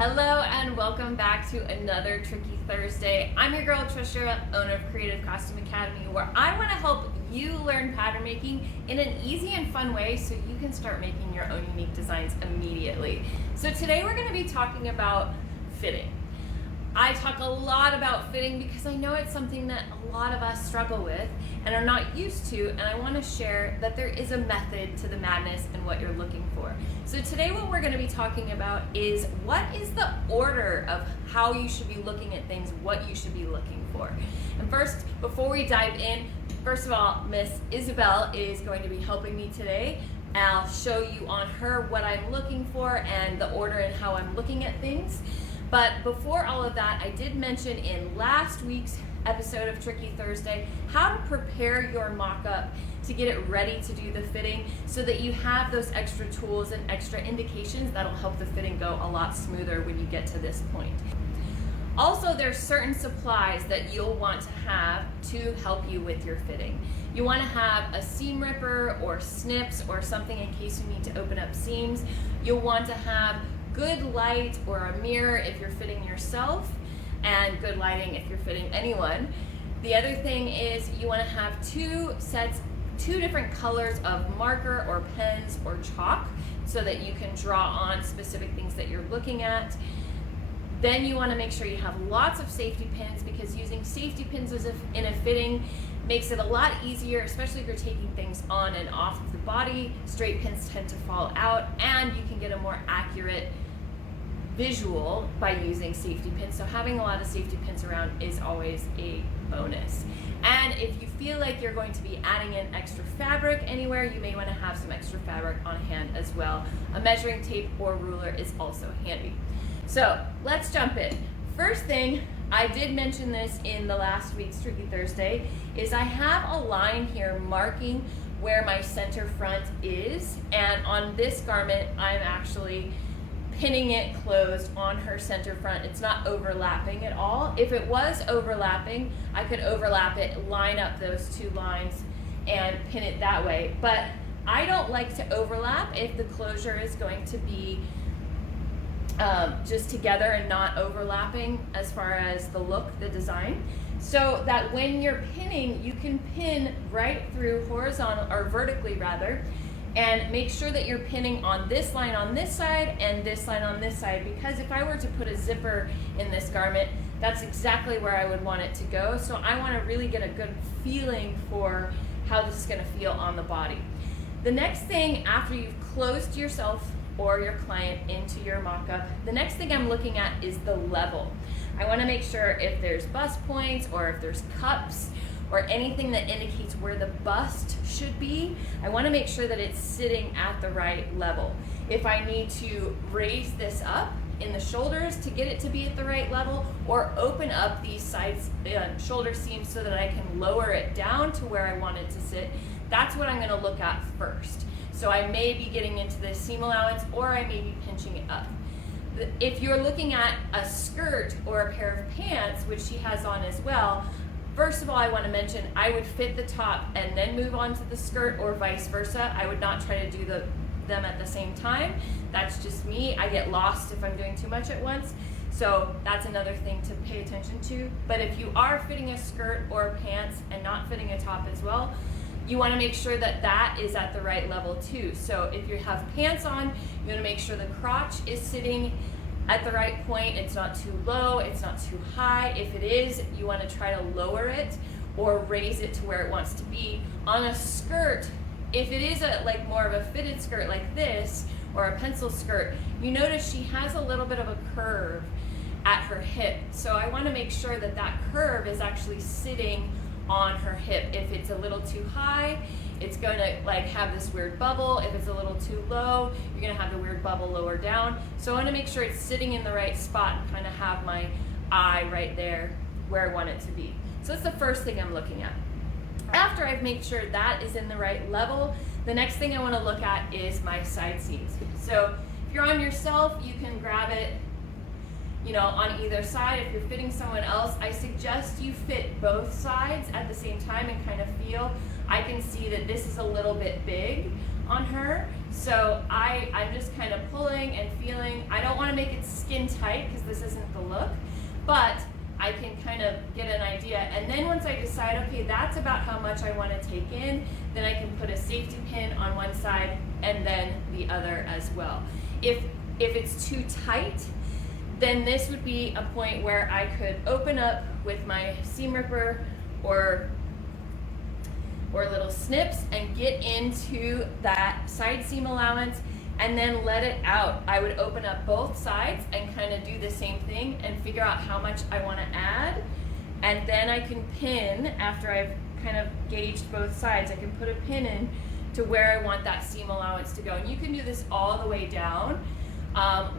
Hello and welcome back to another Tricky Thursday. I'm your girl Trisha, owner of Creative Costume Academy, where I want to help you learn pattern making in an easy and fun way so you can start making your own unique designs immediately. So today we're going to be talking about fitting. I talk a lot about fitting because I know it's something that a lot of us struggle with and are not used to, and I want to share that there is a method to the madness and what you're looking for. So today what we're going to be talking about is what is the order of how you should be looking at things, what you should be looking for. And first, before we dive in, first of all, Miss Isabel is going to be helping me today. I'll show you on her what I'm looking for and the order and how I'm looking at things. But before all of that, I did mention in last week's episode of Tricky Thursday how to prepare your mock-up to get it ready to do the fitting so that you have those extra tools and extra indications that'll help the fitting go a lot smoother when you get to this point. Also, there's certain supplies that you'll want to have to help you with your fitting. You want to have a seam ripper or snips or something in case you need to open up seams. You'll want to have good light or a mirror if you're fitting yourself, and good lighting if you're fitting anyone. The other thing is you want to have two different colors of marker or pens or chalk so that you can draw on specific things that you're looking at. Then you want to make sure you have lots of safety pins, because using safety pins in a fitting makes it a lot easier, especially if you're taking things on and off of the body. Straight pins tend to fall out, and you can get a more accurate visual by using safety pins. So having a lot of safety pins around is always a bonus. And if you feel like you're going to be adding in extra fabric anywhere, you may want to have some extra fabric on hand as well. A measuring tape or ruler is also handy. So let's jump in. First thing, I did mention this in the last week's Tricky Thursday, is I have a line here marking where my center front is, and on this garment I'm actually pinning it closed on her center front. It's not overlapping at all. If it was overlapping, I could overlap it, line up those two lines and pin it that way. But I don't like to overlap if the closure is going to be just together and not overlapping as far as the look, the design. So that when you're pinning, you can pin right through horizontal, or vertically rather, and make sure that you're pinning on this line on this side and this line on this side, because if I were to put a zipper in this garment, that's exactly where I would want it to go. So I want to really get a good feeling for how this is going to feel on the body. The next thing, after you've closed yourself or your client into your mock-up, the next thing I'm looking at is the level. I want to make sure if there's bust points or if there's cups or anything that indicates where the bust should be, I want to make sure that it's sitting at the right level. If I need to raise this up in the shoulders to get it to be at the right level, or open up these sides shoulder seams so that I can lower it down to where I want it to sit, that's what I'm going to look at first. So I may be getting into the seam allowance, or I may be pinching it up. If you're looking at a skirt or a pair of pants, which she has on as well, first of all, I want to mention I would fit the top and then move on to the skirt, or vice versa. I would not try to do them at the same time. That's just me. I get lost if I'm doing too much at once. So that's another thing to pay attention to. But if you are fitting a skirt or pants and not fitting a top as well, you want to make sure that that is at the right level too. So if you have pants on, you want to make sure the crotch is sitting at the right point. It's not too low, it's not too high. If it is, you want to try to lower it or raise it to where it wants to be. On a skirt, if it is more of a fitted skirt like this, or a pencil skirt, you notice she has a little bit of a curve at her hip. So I want to make sure that that curve is actually sitting on her hip. If it's a little too high, it's going to have this weird bubble. If it's a little too low, you're going to have the weird bubble lower down. So I want to make sure it's sitting in the right spot and kind of have my eye right there where I want it to be. So that's the first thing I'm looking at. After I've made sure that is in the right level, the next thing I want to look at is my side seams. So if you're on yourself, you can grab it on either side. If you're fitting someone else, I suggest you fit both sides at the same time and kind of feel. I can see that this is a little bit big on her. So I'm just kind of pulling and feeling. I don't want to make it skin tight because this isn't the look, but I can kind of get an idea. And then once I decide, okay, that's about how much I want to take in, then I can put a safety pin on one side and then the other as well. If it's too tight, then this would be a point where I could open up with my seam ripper or little snips and get into that side seam allowance and then let it out. I would open up both sides and kind of do the same thing and figure out how much I want to add. And then I can pin, after I've kind of gauged both sides, I can put a pin in to where I want that seam allowance to go. And you can do this all the way down,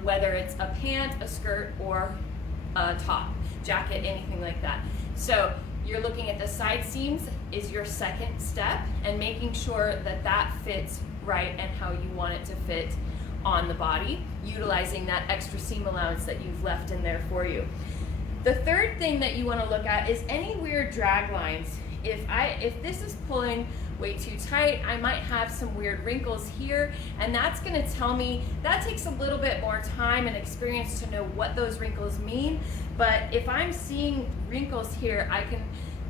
whether it's a pant, a skirt, or a top, jacket, anything like that. So you're looking at the side seams is your second step and making sure that that fits right and how you want it to fit on the body, utilizing that extra seam allowance that you've left in there for you. The third thing that you want to look at is any weird drag lines. If this is pulling way too tight, I might have some weird wrinkles here, and that's going to tell me, that takes a little bit more time and experience to know what those wrinkles mean. But if I'm seeing wrinkles here, I can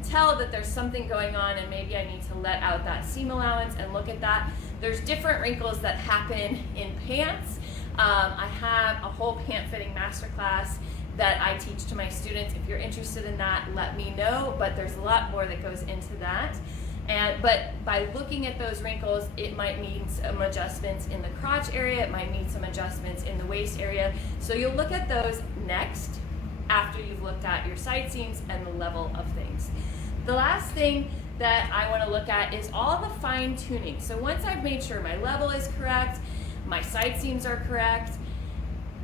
tell that there's something going on and maybe I need to let out that seam allowance and look at that. There's different wrinkles that happen in pants. I have a whole pant fitting masterclass that I teach to my students. If you're interested in that, let me know, but there's a lot more that goes into that. But by looking at those wrinkles, it might need some adjustments in the crotch area, it might need some adjustments in the waist area. So you'll look at those next after you've looked at your side seams and the level of things. The last thing that I want to look at is all the fine tuning. So once I've made sure my level is correct, my side seams are correct,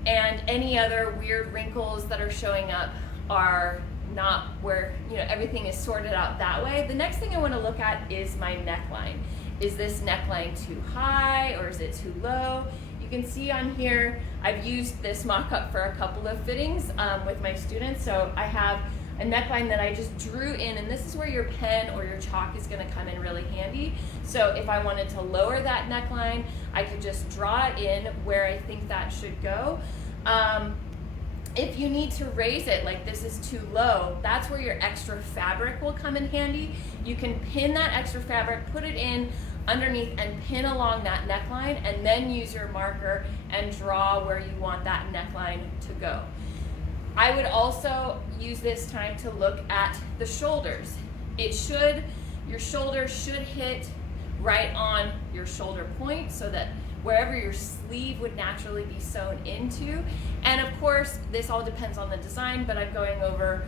and any other weird wrinkles that are showing up are not where, everything is sorted out that way, the next thing I want to look at is my neckline. Is this neckline too high or is it too low? You can see on here, I've used this mock-up for a couple of fittings with my students. So I have a neckline that I just drew in, and this is where your pen or your chalk is going to come in really handy. So if I wanted to lower that neckline, I could just draw it in where I think that should go. If you need to raise it, like this is too low, that's where your extra fabric will come in handy. You can pin that extra fabric, put it in underneath and pin along that neckline, and then use your marker and draw where you want that neckline to go. I would also use this time to look at the shoulders. Your shoulders should hit right on your shoulder point so that wherever your sleeve would naturally be sewn into. And of course, this all depends on the design, but I'm going over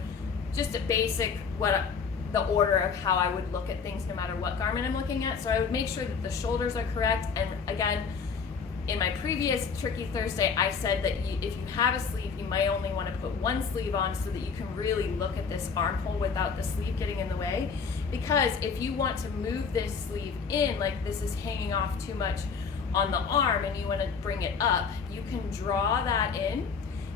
just a basic, the order of how I would look at things no matter what garment I'm looking at. So I would make sure that the shoulders are correct. And again, in my previous Tricky Thursday, I said that if you have a sleeve, you might only want to put one sleeve on so that you can really look at this armhole without the sleeve getting in the way. Because if you want to move this sleeve in, like this is hanging off too much on the arm and you want to bring it up, you can draw that in.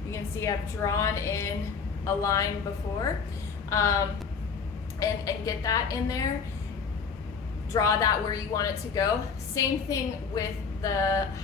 You can see I've drawn in a line before and get that in there. Draw that where you want it to go. Same thing with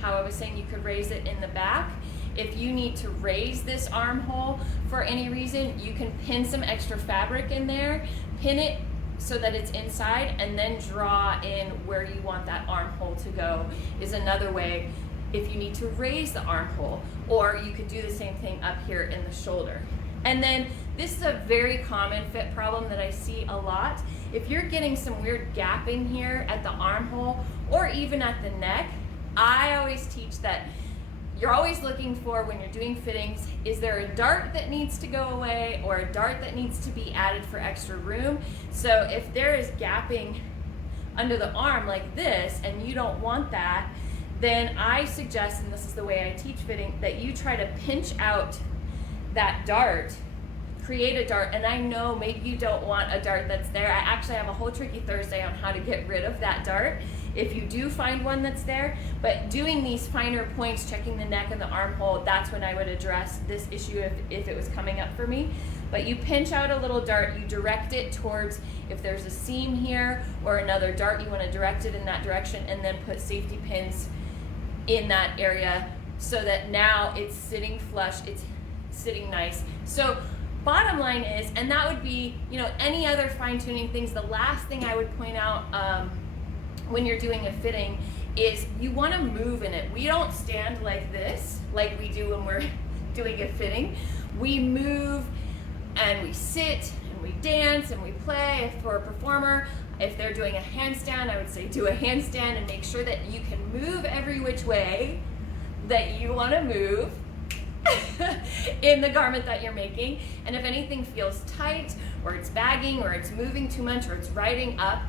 how I was saying you could raise it in the back. If you need to raise this armhole for any reason, you can pin some extra fabric in there, pin it so that it's inside, and then draw in where you want that armhole to go is another way if you need to raise the armhole. Or you could do the same thing up here in the shoulder. And then this is a very common fit problem that I see a lot. If you're getting some weird gapping here at the armhole or even at the neck, I always teach that you're always looking for, when you're doing fittings, is there a dart that needs to go away or a dart that needs to be added for extra room? So if there is gapping under the arm like this and you don't want that, then I suggest, and this is the way I teach fitting, that you try to pinch out that dart, create a dart. And I know maybe you don't want a dart that's there. I actually have a whole Tricky Thursday on how to get rid of that dart. if you do find one that's there. But doing these finer points, checking the neck and the armhole, that's when I would address this issue if it was coming up for me. But you pinch out a little dart, you direct it towards, if there's a seam here or another dart, you want to direct it in that direction, and then put safety pins in that area so that now it's sitting flush, it's sitting nice. So bottom line is, and that would be, any other fine-tuning things, the last thing I would point out when you're doing a fitting is you want to move in it. We don't stand like this, like we do when we're doing a fitting. We move and we sit and we dance and we play. If for a performer, if they're doing a handstand, I would say do a handstand and make sure that you can move every which way that you want to move in the garment that you're making. And if anything feels tight or it's bagging or it's moving too much or it's riding up,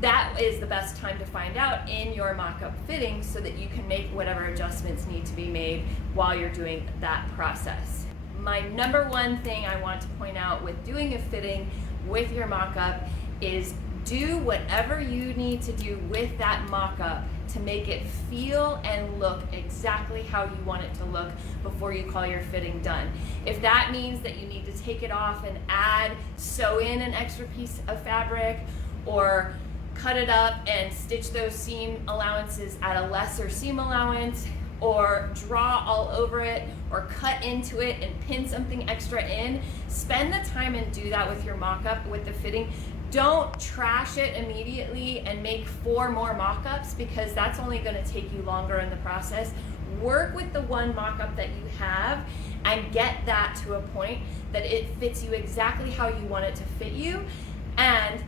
that is the best time to find out in your mock-up fitting so that you can make whatever adjustments need to be made while you're doing that process. My number one thing I want to point out with doing a fitting with your mock-up is do whatever you need to do with that mock-up to make it feel and look exactly how you want it to look before you call your fitting done. If that means that you need to take it off and sew in an extra piece of fabric, or cut it up and stitch those seam allowances at a lesser seam allowance, or draw all over it, or cut into it and pin something extra in, spend the time and do that with your mock-up, with the fitting. Don't trash it immediately and make 4 more mock-ups, because that's only going to take you longer in the process. Work with the one mock-up that you have and get that to a point that it fits you exactly how you want it to fit you, and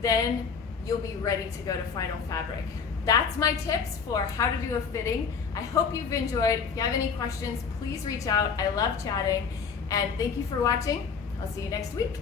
then you'll be ready to go to final fabric. That's my tips for how to do a fitting. I hope you've enjoyed. If you have any questions, please reach out. I love chatting, and thank you for watching. I'll see you next week.